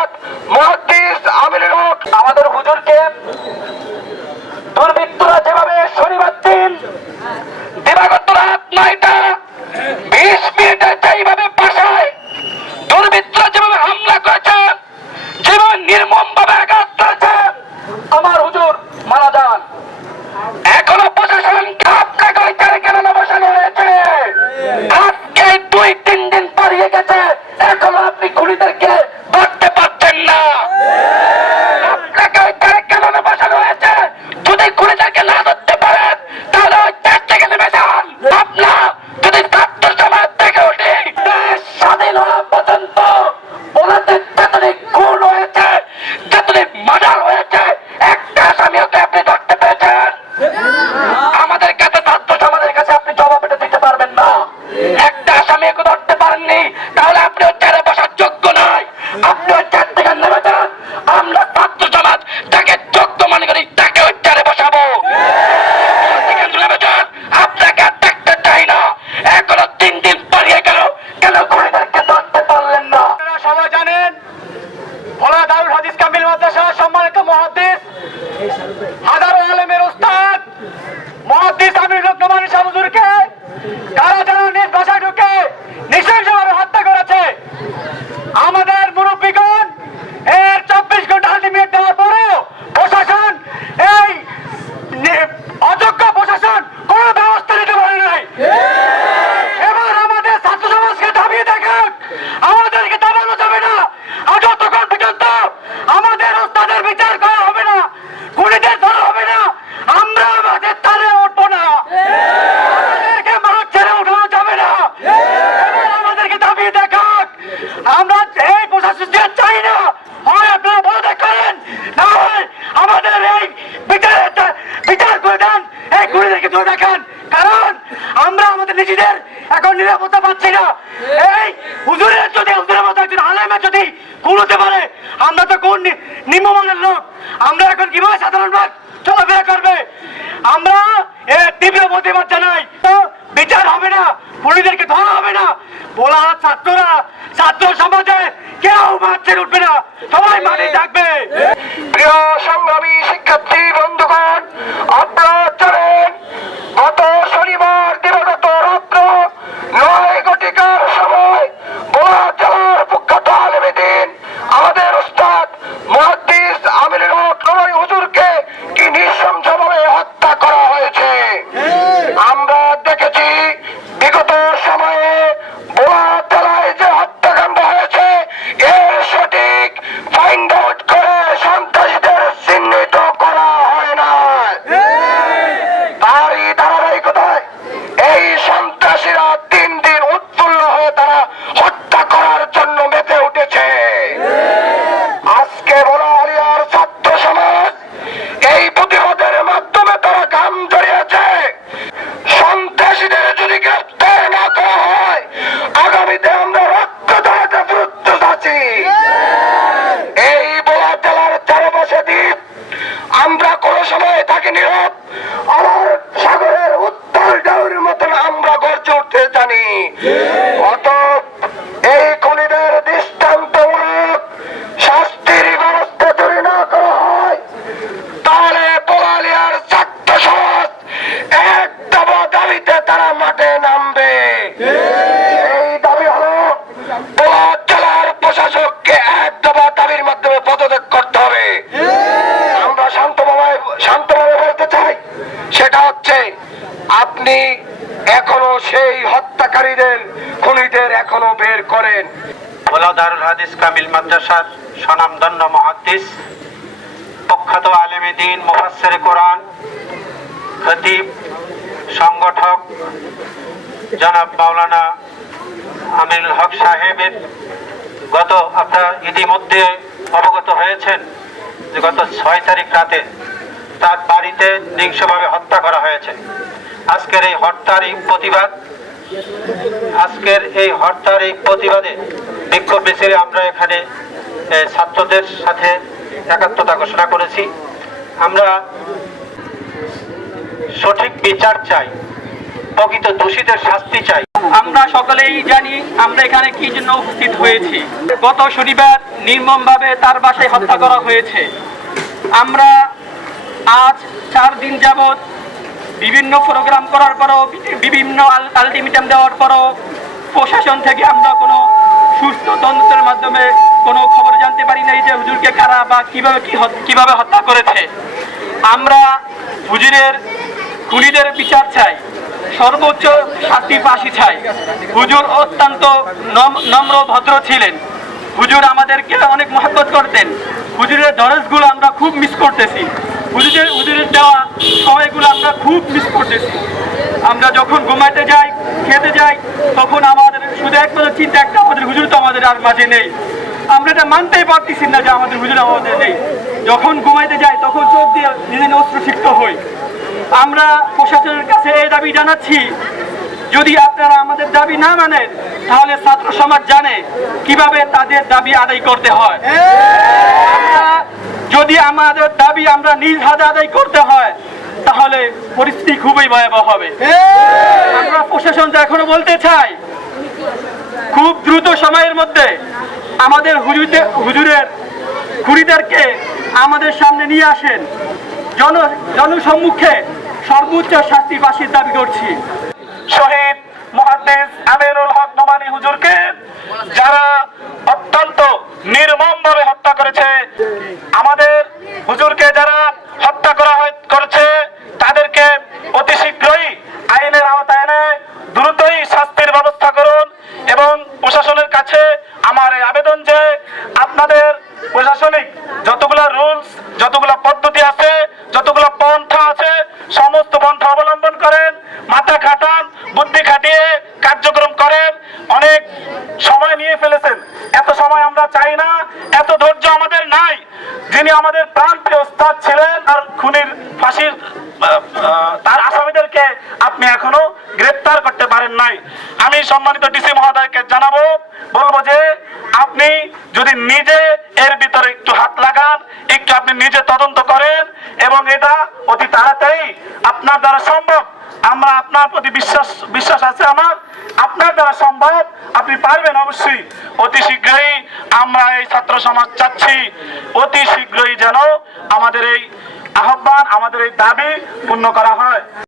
উস্তাদ মহাদ্দিস আমিনুল হক, আমাদের হুজুরকে দুর্বৃত্তরা যেভাবে শনিবার দিন দিবাগত রাত নয়টা, বিশ মিনিটে যেইভাবে পাশায় দুর্বৃত্তরা যেভাবে হামলা করেছে, যেভাবে নির্মম ভাবে আঘাত করেছে, আমার হুজুর মারা যান। এখনও প্রশাসন খাপটা গাড়িটারে কেন বসানো হয়েছে? আজকে দুই, তিন দিন পারিয়ে গেছে। এখনও আপনি খুনিদেরকে আমাদের নিজেদের এখন নিরাপত্তা পাচ্ছি না। এই হুজুরের যদি, হুজুরের মতো একজন আলেমের যদি হতে পারে, আমরা তো কোন নিম্নমানের লোক। আমরা এখন কীভাবে সাধারণ লোক চলাফেরা করবে? আমরা তীব্র প্রতিবাদ জানাই। বিচার হবে না, পুলিশদেরকে ধরা হবে না। বলা ছাত্ররা, ছাত্র সমাজে কেউ মাঠে উঠবে না। সবাই মাঠে থাকবে। সময় থাকে নীরব। আমার সাগরের উত্তাল ঢেউর মতন আমরা গর্জে উঠতে জানি। অত আপনি এখনও সেই হত্যাকারীদের, খুনিদের এখনও বের করেন। ভোলা দারুল হাদিস কামিল মাদ্রাসার স্বনামধন্য মহাদ্দিস, প্রখ্যাত আলেমে দিন মুফাসসির কোরআন, খতিব, সংগঠক জনাব মাওলানা আমিনুল হক সাহেবের গত আপনারা ইতিমধ্যে অবগত হয়েছেন যে গত ছয় তারিখ রাতে তার বাড়িতে নিংসভাবে হত্যা করা হয়েছে। আজকের এই হত্যার এই প্রতিবাদ। আজকের এই হরতাল এই প্রতিবাদে বিক্ষোভ মিছিলে আমরা এখানে ছাত্রদের সাথে একাত্মতা ঘোষণা করেছি। আমরা সঠিক বিচার চাই, প্রকৃত দোষীদের শাস্তি চাই। আমরা সকলেই জানি আমরা এখানে কি জন্য উপস্থিত হয়েছি। গত শনিবার নির্মমভাবে তার বাসায় হত্যা করা হয়েছে। আমরা আজ চার দিন যাবৎ বিভিন্ন প্রোগ্রাম করার পরও, বিভিন্ন আলটিমেটাম দেওয়ার পরও প্রশাসন থেকে আমরা কোনো সুস্থ তদন্তের মাধ্যমে কোনো খবর জানতে পারি নাই যে হুজুরকে কারা বা কীভাবে কি কীভাবে হত্যা করেছে। আমরা হুজুরের খুনিদের বিচার চাই, সর্বোচ্চ শাস্তি ফাঁসি চাই। হুজুর অত্যন্ত নম- নম্র, ভদ্র ছিলেন। হুজুর আমাদেরকে অনেক মহব্বত করতেন। হুজুরের দরজগুলো আমরা খুব মিস করতেছি। হুজুরের হুজুরের দেওয়া সময়গুলো আমরা খুব মিস করতেছি। আমরা যখন ঘুমাইতে যাই, খেতে যাই, তখন আমাদের শুধু একমাত্র চিন্তা একটা, আমাদের হুজুর তো আমাদের আর মাঝে নেই। আমরা এটা মানতেই পারতেছি না যে আমাদের হুজুর আমাদের নেই। যখন ঘুমাইতে যাই, তখন চোখ দিয়ে নিজের অস্ত্র সিক্ত হই। আমরা প্রশাসনের কাছে এই দাবি জানাচ্ছি, যদি আপনারা আমাদের দাবি না মানেন, তাহলে ছাত্র সমাজ জানে কীভাবে তাদের দাবি আদায় করতে হয়। যদি আমাদের দাবি আমরা নিজ হাতে আদায় করতে হয় তাহলে পরিস্থিতি খুবই ভয়াবহ হবে। আমরা প্রশাসনকে এখনও বলতে চাই খুব দ্রুত সময়ের মধ্যে আমাদের হুজুরদের হুজুরের খুরিদেরকে আমাদের সামনে নিয়ে আসেন। জন জনসম্মুখে সর্বোচ্চ শাস্তি ফাঁসির দাবি করছি। শহীদ মহাদ্দেশ আমিরুল হক নোমানি হুজুরকে যারা অত্যন্ত নির্মম ভাবে হত্যা করেছে আমাদের হুজুরকে যারা হত্যা করা হয় করেছে তাদেরকে অতি শীঘ্রই আইনের আওতায় এনে দ্রুতই শাস্তির ব্যবস্থা করুন এবং প্রশাসনের কাছে আমার এই আবেদন যে আপনাদের প্রশাসনিক যতগুলা রুলস যতগুলা পদ্ধতি আছে যতগুলা পন্থা আছে সমস্ত পন্থা অবলম্বন করেন মাথা খাটান বুদ্ধি খাটিয়ে কার্যক্রম করেন। অনেক সময় নিয়ে ফেলেছেন। এত সময় আমরা চাই না, এত ধৈর্য আমাদের নাই। যিনি আমাদের প্রাণ প্রিয় ওস্তাদ ছিলেন আর খুনির ফাঁসির তার আসামিদেরকে আপনি এখনও গ্রেপ্তার করতে পারেন নাই। আমি সম্মানিত ডিসি মহোদয়কে জানাব, বলব যে আপনি যদি নিজে এর ভিতরে একটু হাত লাগান, একটু আপনি নিজে তদন্ত করেন এবং এটা অতি তাড়াতাড়ি আপনার দ্বারা সম্ভব। আমরা আপনার প্রতি বিশ্বাস বিশ্বাস আছে আমার? আপনার দ্বারা সম্ভব? আপনি পারবেন অবশ্যই। অতি শীঘ্রই আমরা এই ছাত্র সমাজ চাচ্ছি। অতি শীঘ্রই যেন আমাদের এই আহ্বান, আমাদের এই দাবি পূর্ণ করা হয়।